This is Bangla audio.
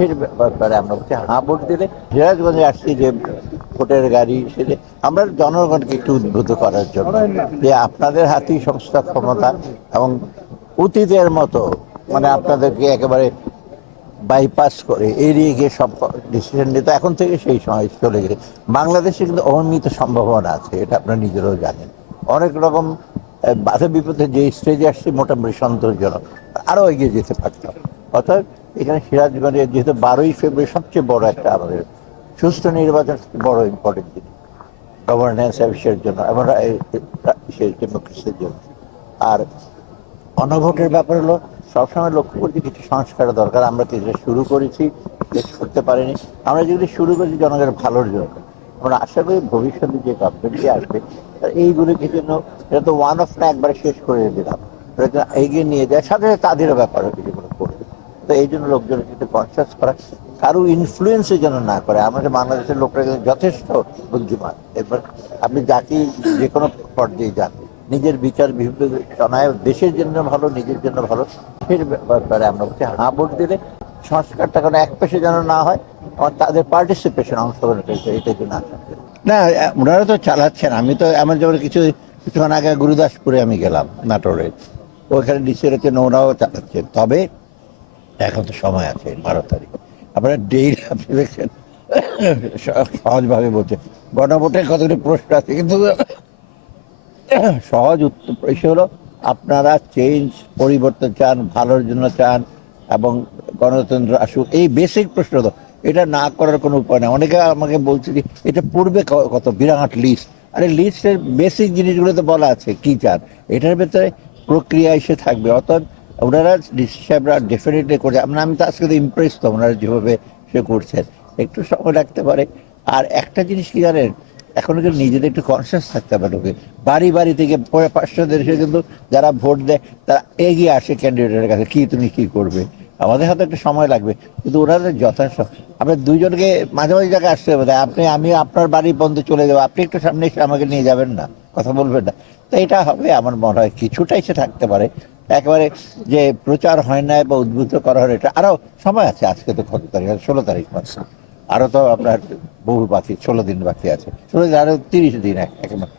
সেই ব্যাপারে আমরা বলছি হ্যাঁ ভোট দিলে সিরাজগঞ্জে আসছি যে ভোটের গাড়ি সেটা আমরা জনগণকে একটু উদ্বুদ্ধ করার জন্য যে আপনাদের হাতেই সমস্ত ক্ষমতা এবং অতীতের মতো মানে আপনাদেরকে একেবারে বাইপাস করে এড়িয়ে গিয়ে সব ডিসিশন নিতে এখন থেকে সেই সময় চলে গেছে। বাংলাদেশে কিন্তু অনিয়মিত সম্ভাবনা আছে, এটা আপনারা নিজেরাও জানেন। অনেক রকম বাধা বিপদে যে স্টেজে আসছে মোটামুটি সন্তোষজনক, আরও এগিয়ে যেতে পারতাম। অর্থাৎ এখানে সিরাজগঞ্জে যেহেতু 12ই ফেব্রুয়ারি সবচেয়ে বড় একটা আমাদের সুষ্ঠু নির্বাচন, বড় ইম্পর্টেন্ট জিনিস গভর্নেন্স অফিসের জন্য এবং ডেমোক্রেসির জন্য। আর গণভোটের ব্যাপার হলো সবসময় লক্ষ্য করছি কিছু সংস্কারের দরকার। আমরা কিছু শুরু করেছি, শেষ করতে পারিনি। আমরা যেগুলি শুরু করেছি জনগণের ভালোর জন্য। আমরা আশা করি ভবিষ্যতে যে গভর্নমেন্টটি আসবে এইগুলিকে জন্য, এটা তো ওয়ান অফ না একবারে শেষ করে দিলাম, এটা এগিয়ে নিয়ে যায়, সাথে সাথে তাদেরও ব্যাপার কিছুগুলো করবে। তো এই জন্য লোকজনের কিন্তু কনসাস করা, কারো ইনফ্লুয়েন্সে যেন না করে। আমাদের বাংলাদেশের লোকরা কিন্তু যথেষ্ট বুদ্ধিমান। এরপর আপনি জাতি যে কোনো পর্যায়ে যান, নিজের বিচার বিবেচনায় দেশের জন্য ভালো, নিজের জন্য ভালো, সেই ব্যাপারে আমরা বলছি হ্যাঁ ভোট দিলে সংস্কারটা কোনো এক পেশে যেন না হয়, আমার তাদের পার্টিসিপেশন অংশগ্রহণ করেছে এটাই জন্য আশা করি। না, ওনারা তো চালাচ্ছেন। আমি তো এমন যেমন কিছুক্ষণ আগে গুরুদাসপুরে আমি গেলাম, নাটোরে, ওইখানে ডিসির হচ্ছে ওনারাও চালাচ্ছেন। তবে এখন তো সময় আছে, 12 তারিখ। আপনারা ডেইলি আপনি দেখছেন সহজভাবে বলছে গণভোটের কতগুলি প্রশ্ন আছে, কিন্তু সহজ উত্তর এসে হলো আপনারা চেঞ্জ, পরিবর্তন চান, ভালোর জন্য চান এবং গণতন্ত্র আসুক, এই বেসিক প্রশ্ন তো এটা না করার কোনো উপায় নেই। অনেকে আমাকে বলছে যে এটা পূর্বে কত বিরাট লিস্ট, আরে লিস্টের বেসিক জিনিসগুলো তো বলা আছে কি চান, এটার ভেতরে প্রক্রিয়া এসে থাকবে। অর্থাৎ ওনারা সাহেবরা ডেফিনেটলি করছে। আমি তো আজকে তো ইমপ্রেস তো ওনারা যেভাবে সে করছেন, একটু সময় লাগতে পারে। আর একটা জিনিস কি জানেন, এখন কিন্তু নিজেদের একটু কনসিয়াস থাকতে হবে লোকে। বাড়ি বাড়ি থেকে 500 দেশে কিন্তু যারা ভোট দেয় তারা এগিয়ে আসে ক্যান্ডিডেটের কাছে, কি তুমি কি করবে। আমাদের হাতে একটা সময় লাগবে, কিন্তু ওরা যথেষ্ট। আমরা দুইজনকে মাঝে মাঝে জায়গায় আসতে হবে, আমি আপনার বাড়ি পর্যন্ত চলে যাবো, আপনি একটু সামনে এসে আমাকে নিয়ে যাবেন না, কথা বলবেন না। তো এটা হবে আমার মনে হয়, কিছুটা এসে থাকতে পারে। একেবারে যে প্রচার হয় না বা উদ্বুদ্ধ করা হয়, এটা আরো সময় আছে। আজকে তো কত তারিখ, 16 তারিখ মাস, আরো তো আপনার বহু বাকি, 16 দিন বাকি আছে, 16 দিন আরো 30 দিন একেবারে